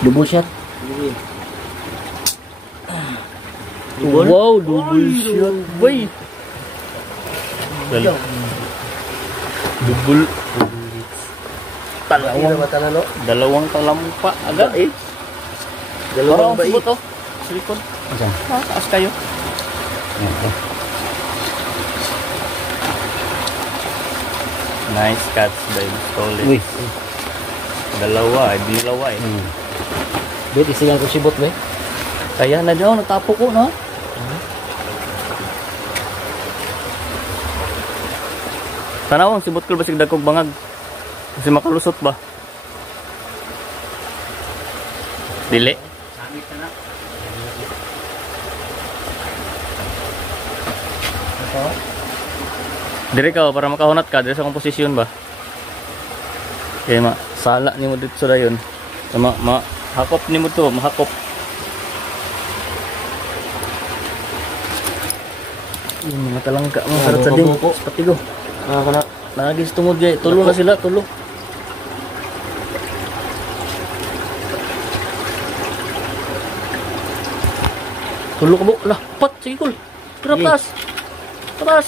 Double shot. Wow, double shot. Boy. Double. Dalawang talampa agad eh. Dalawang ba ito? Sa likod. Taas kayo. Nice catch by Stolitz. Dalawa eh. Bet, isigan ko sibot be. Kaya na daw, natapo ko no? Tanawang sibot ko basig dagkog bangag. Kasi makalusot ba? Dili. Diri ka para makahunat ka diri sa komposisyon ba? Kaya sala nimo dito sa dayon. Mahakop nimo to, mahakop. Mga talangka mga karat sa din. Patigo. Kana Nagis tungod gay, tulo na sila, tulo. Tulo ka bo, lapat, sige kul. Teratas. Tatas.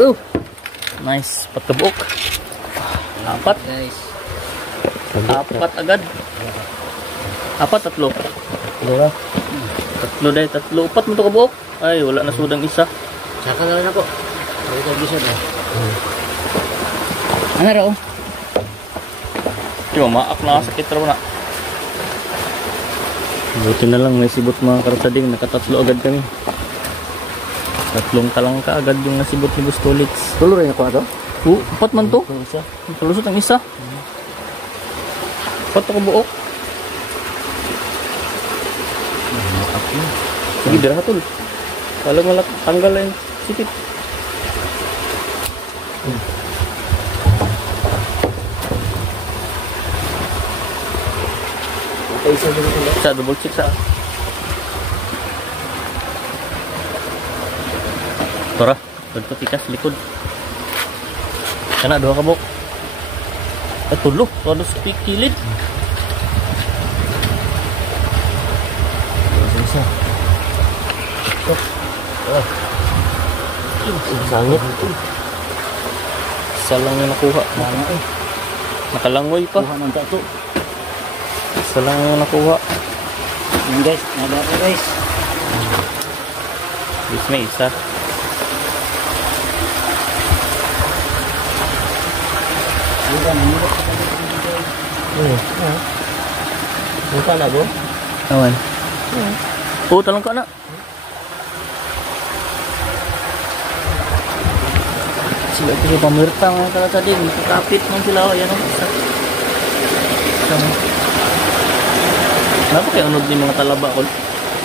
Oh. Nice, patkabok. Apat. guys. Apat agad. Apat, tatlo. Tatlo dahil, tatlo. Upat mo ito kabuok. Ay, wala na sudang isa. Saka na lang ako. Ito bisa na. Ano raw? Di ba, maak na sakit raw na. Buti na lang, may sibot mga karsading. Nakatatlo agad kami. Tatlong talangka agad yung nasibot ni Stolitz. Tulo rin ako ito? Oo, upat man to. Kalusot ang isa. Upat ako buok. Sige, dira tol. Walang malak tanggal lang sitip. Sa double check sa. Tora, dito tikas likod. Kana dua kabok. Tulo, todo speak kilid. Bisa. Sangit. Salang yung nakuha. Nakalangoy pa. Kuha man to. Salang yung nakuha. Guys, nada pa guys. Bis may isa. Buka na bro? Awan. Oo, talong ka na. Sila kasi pamirta mga kalatading. Nakakapit man sila. Ayan o. Kenapa kayak unod ni mga talaba ko?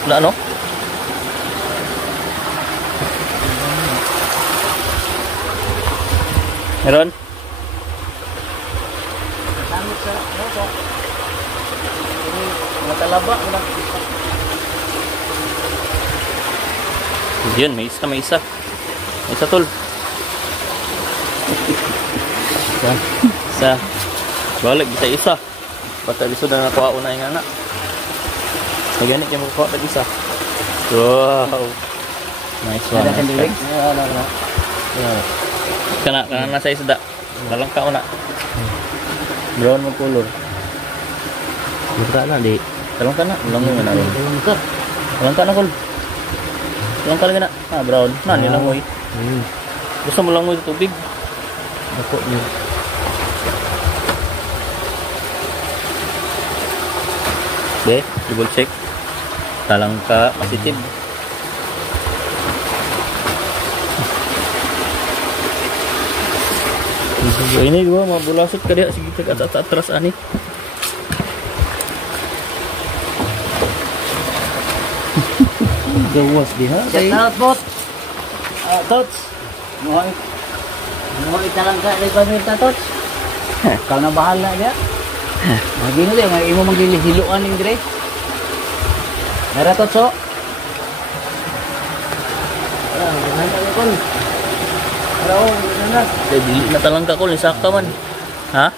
Wala no? Meron? Mga talaba. Yun, may isa, may isa. May isa tol. Isa. Balik, bisa isa. Pata lisod na nakuha una yung anak. Naganit yung makukuha tag isa. Wow. Nice one. Kana nasa isda. Dalang ka una. Brown mo color. Buka na di. Dalang ka na. Ulang mo na rin. Dalang ka na kol. Dalang ka lagi na. Ah, brown. Na, nilangoy. Gusto mo langoy sa tubig. Ako niyo. Be, double check. Talang ka positive. So, ini dua mabulasot ka dia sige tag atras ani. Gawas di ha. Shout out bot. Tots. Mo italang ka rin pamirta tots. Kau na bahala dia. Magino dia may imo maghiluan ning dire. Dara tots o. Ganahan ka kon. Araw, ganahan. Dili na talang ka ko ni sakta man. Ha?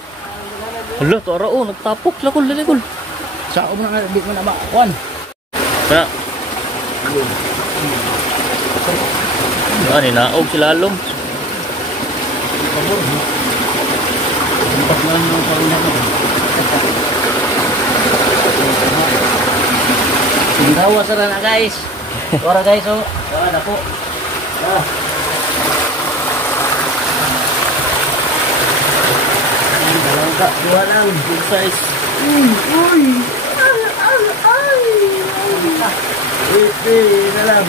Hala, to arao, nagtapok sila kul, dali kul. Sa mo na di mo na makuan. Kana. Ano ni naog sila alom. Pas mo lang yung pauna mo. Sindawa sa na guys. Ora guys oh. Wala na po. Ah. Dalawang ka, dua lang. Good size. Uy. Wait, na lang.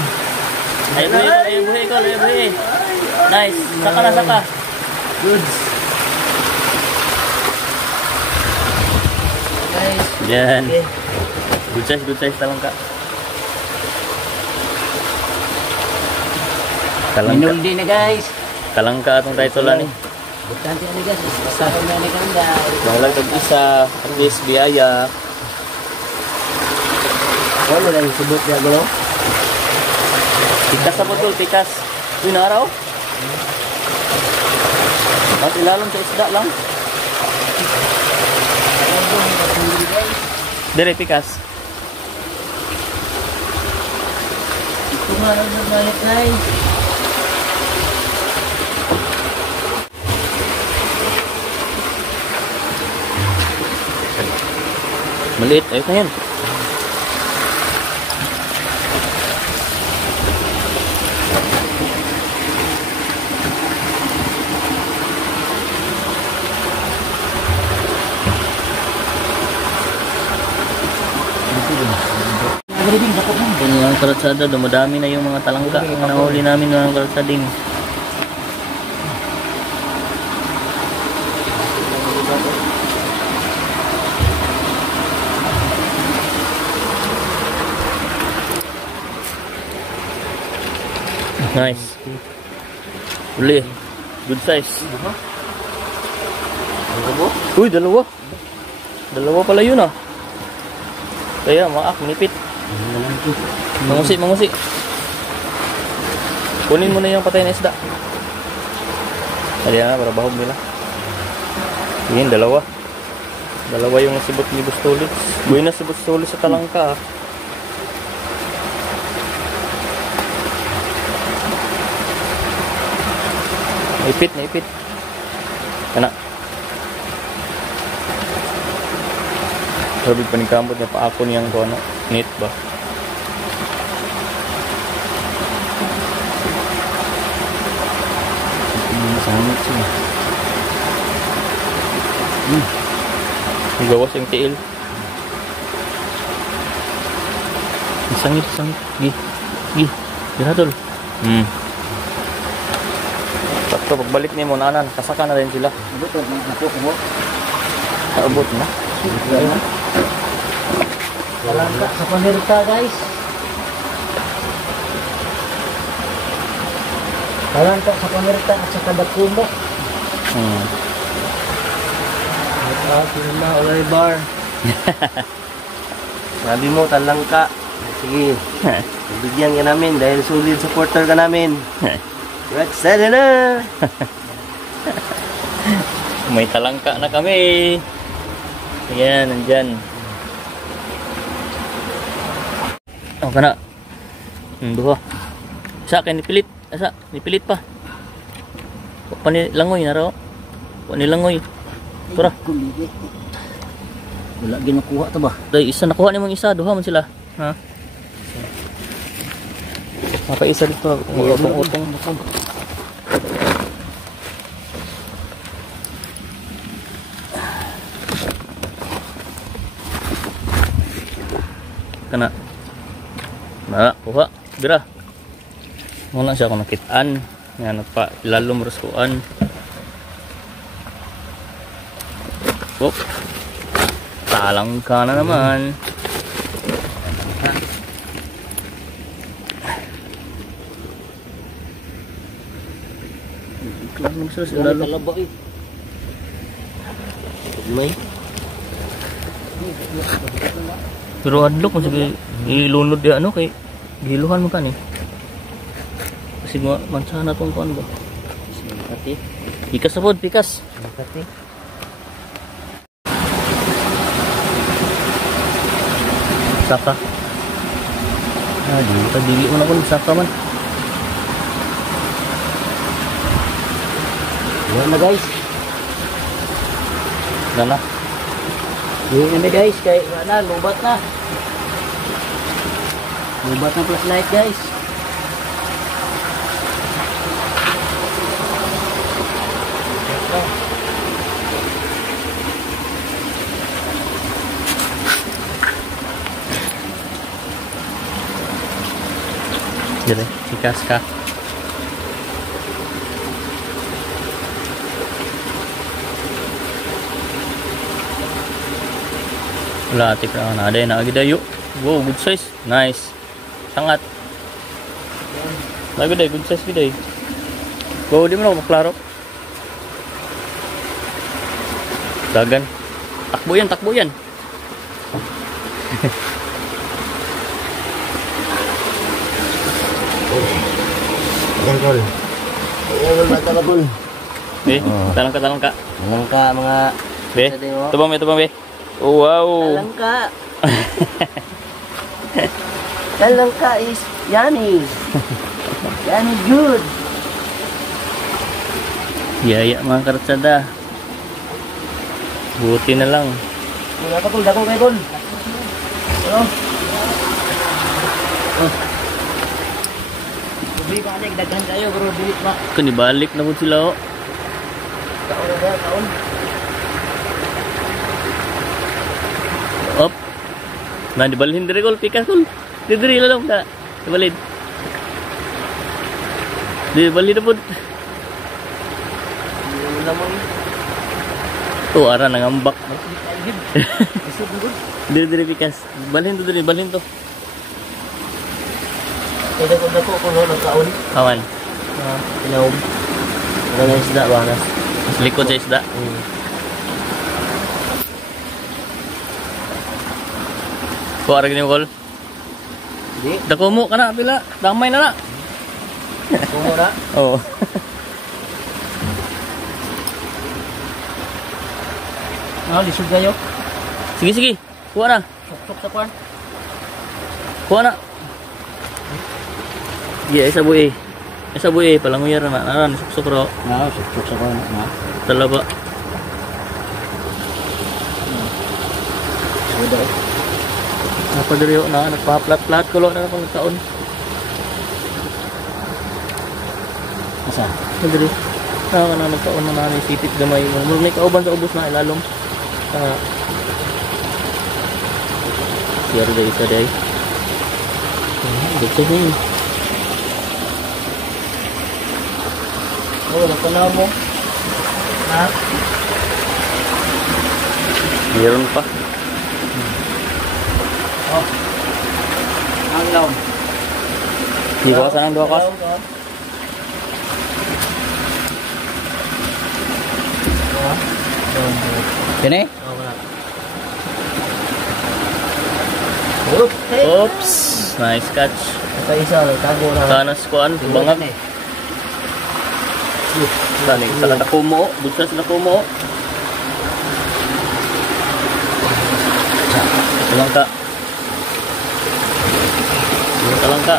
Ay buhay ko. Nice. Saka na, saka. Goods. Guys. Yan. Okay. Good size talangka. Talangka. Minuldi na guys. Talangka atong title ni. Butante ni guys. Basta ko na ni guys. Mahalag tag-isa. At least biyaya. Ano na yung subot niya gulo? Tikas sa botol, tikas. Uy, naaraw. Mas ilalong sa isda lang. Dire, tikas. Ito nga lang nagbalik guys. Maliit, ayos na yan. Yan yung karatsada, dumadami na yung mga talangka. Ang nahuli namin ng karatsading. Nice. Uli. Good size. Uy, dalawa. Dalawa pala yun ah. Kaya maak, nipit. Mangusi. Kunin mo na yung patay na isda. Ayan na, para bahog nila. Yan, dalawa. Dalawa yung nasibot ni Bustolit. Buhay na si Bustolit sa talangka ah. Naipit. Kana. Sabi pa ni Kamot niya paako niyang kono. Neat ba? Sangat siya. Gawas yung tiil. Sangit. Gi. Dira tol. Sakto pagbalik niya mo nanan, kasaka na rin sila. Abot na ako mo. Naabot na. Talangka sa panirta guys. Talangka sa panirta at sa kadakumo. Na olay bar. Sabi mo talangka. Sige. Bigyan ka namin dahil solid supporter ka namin. Excited na. May talangka na kami. Ayan, nandyan. O, kana. Duha. Isa, kaya nipilit. Asa, nipilit pa. Huwag pa nilangoy, naro. Huwag nilangoy. Tura. Wala ginakuha to ba? Day, isa, nakuha nimong isa. Duha man sila. Ha? Mapa-isa dito. Utong-utong. Kana. Na, kuha. Bira. Muna siya kung nakitaan. Nga nagpa lalong ruskuan. Oh. Talangka na naman. Lalong siya sa lalong. May. Pero adlok kung sige ilunod ya ano kay giluhan mo kan eh. Kasi mansahan na itong kuhan ba? Pati. Pikas na po, pikas. Pati. Saka. Dili mo na ko saka man. Yan na guys. Gana. Yan na guys. Kaya na, lubat na. Lubat na flashlight guys. Jadi, ikas ka. Wala, atik na. Ada yang lagi dayo. Wow, good size. Nice. Sangat. Lagi deh, good size gede. Wow, di mana maklaro? Dagan. Takbo yan, takbo yan. Kol. Ayan, mata ka, Kol. Be, talangka, talangka. Talangka, mga... Be, tubang be, tubang be. Oh, wow. Talangka. Talangka is yummy. Yummy good. Yaya mga kartsada. Buti na lang. Wala ka, Kol. Dako kayo, Kol. Ano? Bili pa kanig, daghan kayo, bro. Bilit pa. Kanibalik na po sila, oh. Taon na ba? Taon. Op. Nah, dibalhin diri kol, pikas kol. Diri lang ka. Dibalhin. Dibalhin na po. Wala mo eh. Tuh, ara nangambak. Diri pikas. Balhin to diri, balhin to. Kaya dako ko no nagkaon. Kawan. Inaum. Wala na isda ba nas. Likod sa isda. Ko ara gini kol. Di. Dako mo kana pila. Damay na na. Kumo na. Oh. Lisod kayo. Sige sige. Kuha na. Sok-sok sa kwan. Kuha na. Yeah, isa buhi. Isa buhi palanguyar na. Naran suksok ro. Sok-sok sa kwan. Talaba. Suda. Apa diri yo na nagpa-plat-plat kulo na pang taon. Asa? Diri. Na nagtaon na ni sipit gamay. Mo may kauban sa ubos na ilalom. Biar dari isa day. Dito ni. Oh, nakanaw mo. Ha? Meron pa. Oh. Ang laon. Di ko sana dua kos. Kini? Oh, wala. Oops, nice catch. Ito isa, tago na. Tanas kuan, bangag. Tani, sa nakakumo, butsa sa nakakumo. Talangka. Talangka.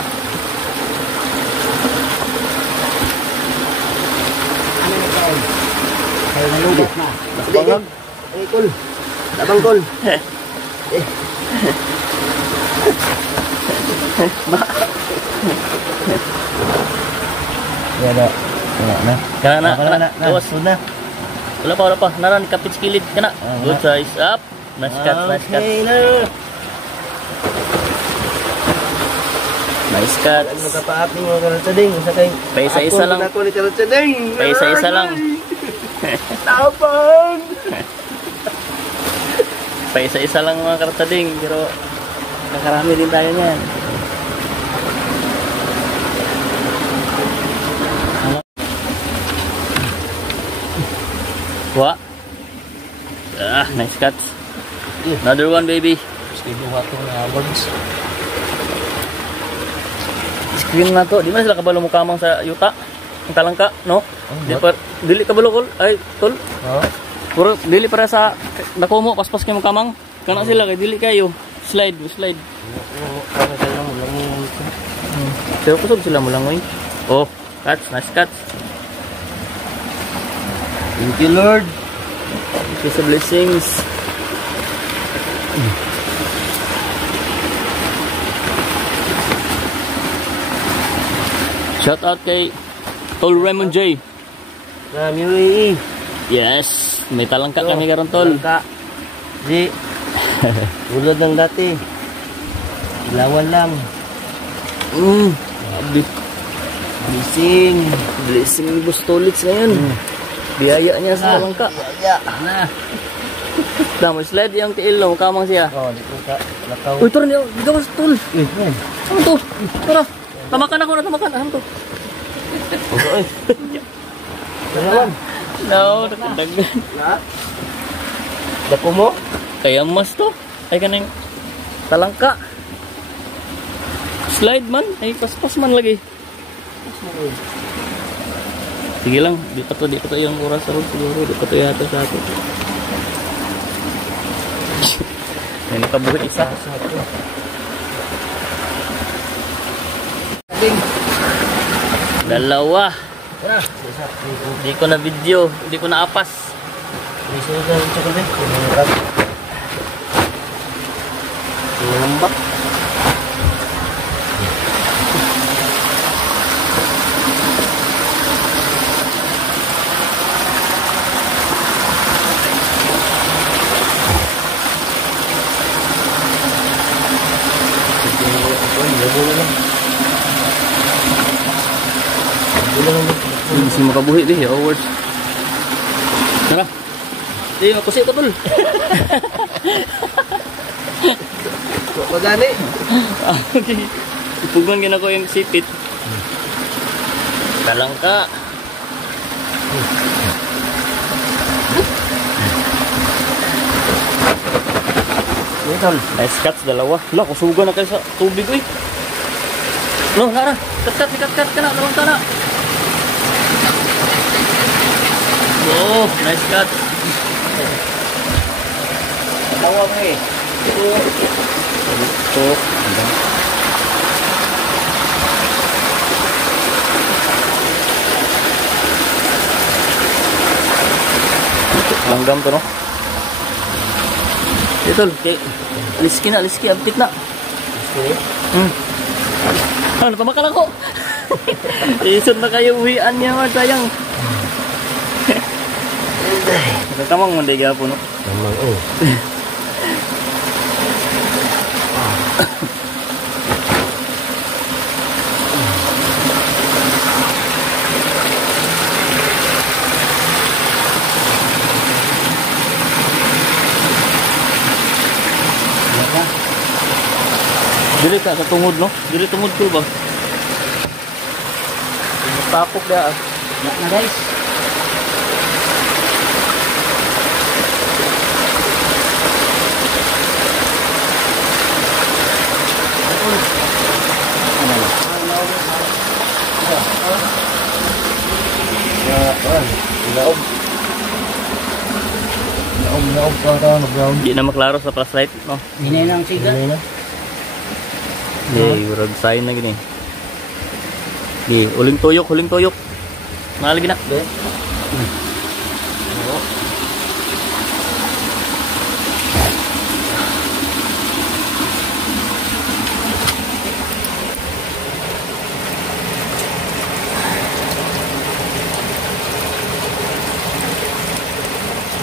Ano na kaon? Ay nalubat na. Bangag. Ay, Kol. Labang, Kol. Ya ada. Ya na. Kana Kana na. Awas. Una. Wala pa. Naran kapit skilid kana. Good size up. Nice catch, nice catch. Okay na. Nice catch. Ano ka pa aping mga karatsading? Sa kay... Paisa-isa lang. Ako ni karatsading. Paisa-isa lang. Tapang! Paisa-isa lang mga kartading. Pero nakarami din tayo niyan. Wah. Nice catch. Another one, baby. Sige wato na words. Screen na to. Di man sila kabalo mo kamang sa yuta. Ang talangka, no? Dili kabalo kol. Ay, tol. Puro dili para sa nakumo paspas kay mo kamang. Kana sila kay dili kayo. Slide. Para sa lang lang. Pero kusog sila mo lang, oy. Oh, cuts, nice cuts. Thank you, Lord. Thank you sa blessings. Shout out kay Tol Raymond J. From UAE. Yes, may talangka kami karon tol. Talangka. Di. Ulod ng dati. Ilawan lang. Grabe. Blessing ni Boss Tolits ngayon. Biyaya niya sa talangka. Biyaya. Na. Damo slide yung tiil mo kamang siya. Oh, di ko ka lakaw. Uy, tara niyo, di ka mas tol. Yan. Ano to? Tara. Tamakan ako na tamakan. Ano to? Oy. Dalawan. No, nakadagan. Na. Dako mo? Kaya mas to. Ay kanang talangka. Slide man. Ay paspas man lagi. Sige lang. Di pa to yung oras ako siguro. Di pa to yata sa akin. May nakabuhit isa. Dalawa. Di ko na video. Di ko na apas. Isu ka chocolate. Ngambak. Ngambak. Hindi makabuhi deh, hours. Tara. Di makusi ko tol. Pagani. Ipugan gina ko yung sipit. Talangka. Tol. Nice cuts dalawa. Lah, kusugan na kayo sa tubig eh. No, nara. Kat ka na, talangka na. Oh, nice cut. Tawa mo eh. Ito. Langgam to no. Ito, okay. Liski, abtik na. Ano, tamakal ako. Isod na kayo uwian niya, man, sayang. Kamang manday po no. Kamang oh. Dili ka sa tungod no. Dili tungod ko ba? Tapok dia. Nak na guys. Naog ka ta mag-ground. Di na maklaro sa flashlight no. Hinay na ang siga. Di urag sign na gini. Di uling tuyok. Nalagi na.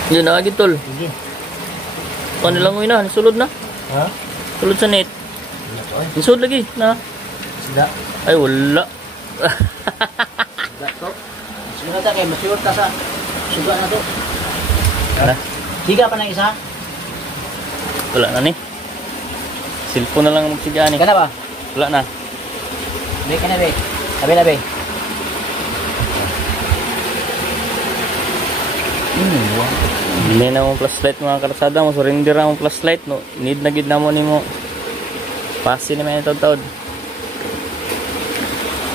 Yan na agad tol. Sige. Paano lang na, nisulod na. Ha? Sulod sa net. Nisulod lagi na. Sida. Ay wala. Suga to. Suga ta kay masyur ta sa suga na to. Wala. Siga pa na isa. Wala na ni. Cellphone na lang magsigaan ni. Kana ba? Wala na. Be kana be. Abi. Hindi na mo flashlight mga karasada mo. Surrender na mo flashlight no. Need na gid na mo ni mo. Pasi naman yung taod-taod.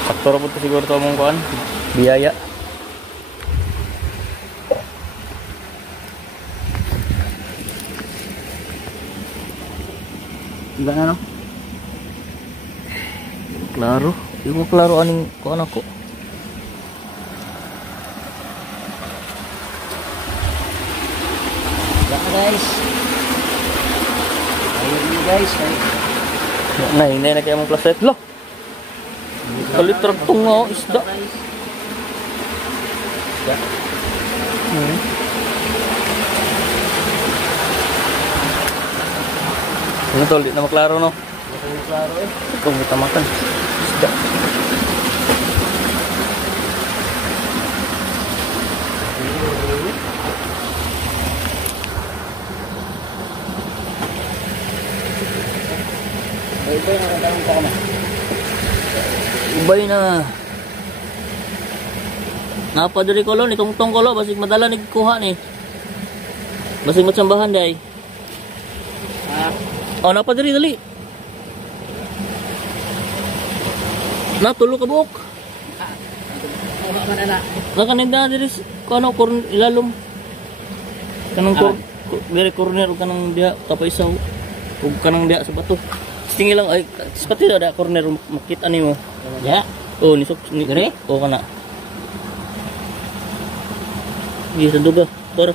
Faktor po ito siguro ito mong kuhan. Biyaya. Iba na no? Klaro. Yung klaro aning ko anak ko. Yan guys. Ayun guys. Na, hindi na kaya mong plaset. Lo! Kalitrag tong nga isda. Ano tol, di na maklaro no? Klaro eh. Kung kita makan. Isda. Ito yung nakatawang pa kami. Ubay na. Napadiri ko lo, itong tong ko lo, basig madala ni kuha ni. Basig matsambahan day. Oh, napadiri dali. Natulo ka buok. Ano man na? Nakanig na diri kano korn ilalom. Kanang diri corner ug kanang dia kapaisaw. Ug kanang dia sa bato. Tingil lang ay pati ada corner makita nimo. Ya. Oh, nisok ni Dire? oh kana. Di sa duga. Tara.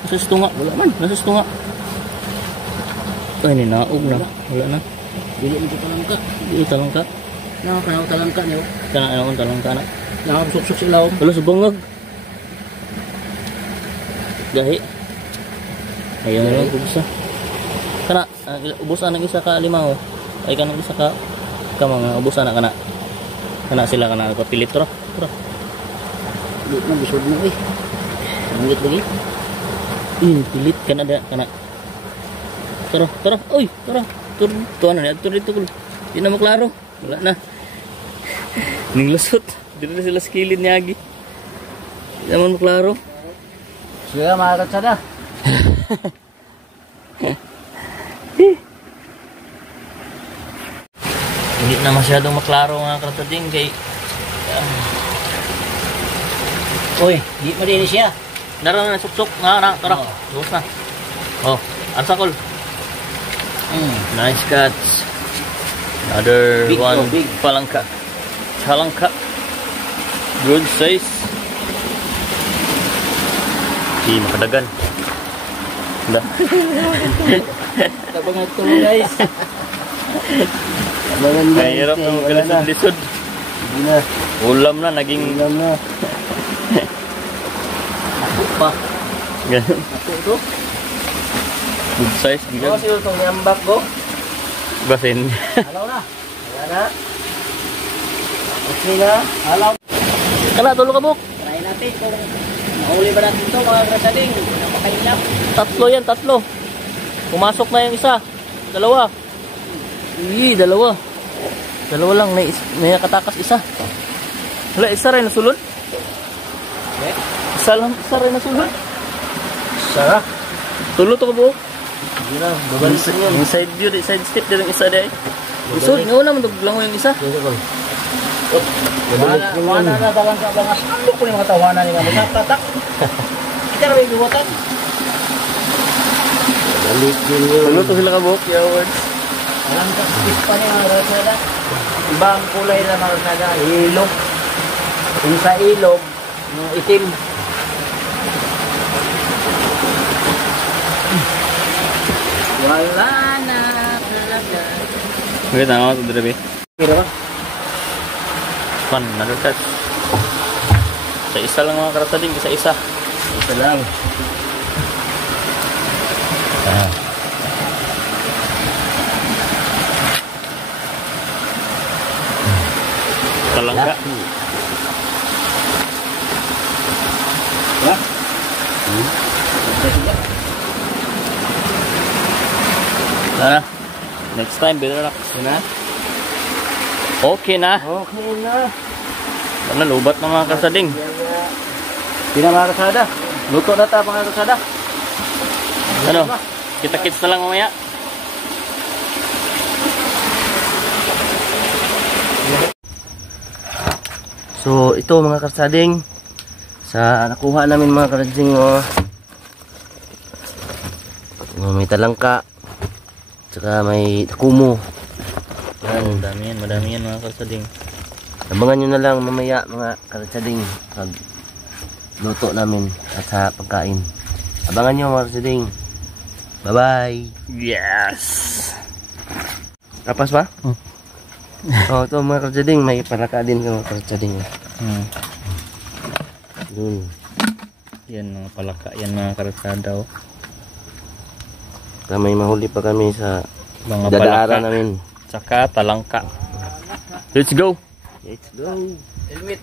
Nasa stunga, wala man. Nasa stunga. Ay, ni naog na. Wala na. Dili mo talangka. Di talangka. Nakakanaw talangka niyo. Kana ano talangka na. Nakasuksok sa ilaw. Wala sa bangag. Gahi. Ayaw na lang ubusa. Kana, ubusan ng isa ka limaw. Ay kanang isa ka mga ubusan na kana. Kana sila kana papilit ra. Tara. Di mo bisod mo eh. Sangit lagi. Pilit kana da kana. Tara, tara. Oy, tara. Tuan na tur dito ko. Di na maklaro. Wala na. Ning lusot. Dito na sila skilid niagi. Di naman maklaro. Sila mga katsada. Hindi na masyadong maklaro mga kartading kay Uy, di mo din siya. Dara na suksok na tara. Luwas na. Oh, ansakol. Nice cuts. Another Big, one. oh, big. Palangka. Chalangka. Good size. Di makadagan. Dah. Tabang ito guys. Mahirap na magkalisod-lisod. Hindi na. Ulam na, naging Ulam na. Ako pa. ganun. Ako ito. Good size. Ano Bigat. kasi itong yambak ko? Basin. Halaw na. Wala na. Okay na. Halaw. Kana, tulo ka buk. Try natin kung mahuli ba natin ito mga kasading. Napakailap. Tatlo yan, tatlo. Pumasok na yung isa. Dalawa. Dalawa. Dalawa lang. May nakatakas isa. Wala, isa rin nasulod. Okay. Isa rin nasulod. Sarap. Tulo to ka buo. Hindi na. Babalisin yan. Yung side view, side step din yung isa dahil. Isod, nga wala, magdaglang mo yung isa. Wala na talang ka ba nga. Ano ko yung mga tawanan niya. Masapatak. Kita na may buwatan. Balikin yun. Tulo to sila ka buo. Kaya words. Alam ka, pa niya mga kasada. Ibang kulay na mga kasada. Ilog. Yung sa ilog, yung itim. Wala na talaga. Okay, tama ito dito, Pero ba? Fun, another catch. Sa isa lang mga karataling, sa isa. Isa lang. Talangka. Ya? Sana. Next time, better na. Na? Okay na. Okay na. Ano, lubat na mga kasading. Hindi na mga kasada. Luto na tayo mga kasada. Ano, kita-kits na lang mamaya. So ito mga karsading, sa nakuha namin mga karsading, may talangka, tsaka may kumo. Madami yan mga karsading. Abangan nyo na lang mamaya mga karsading pag luto namin at sa pagkain. Abangan nyo mga karsading. Bye bye. Yes. Kapas ba? Oh, ito mga karsading, may palaka din ka mga karsading. Dun. Yan mga palaka, yan mga karsada. May mahuli pa kami sa Mga dadaaran palaka. namin. Tsaka talangka. Let's go. Let's go. Helmet.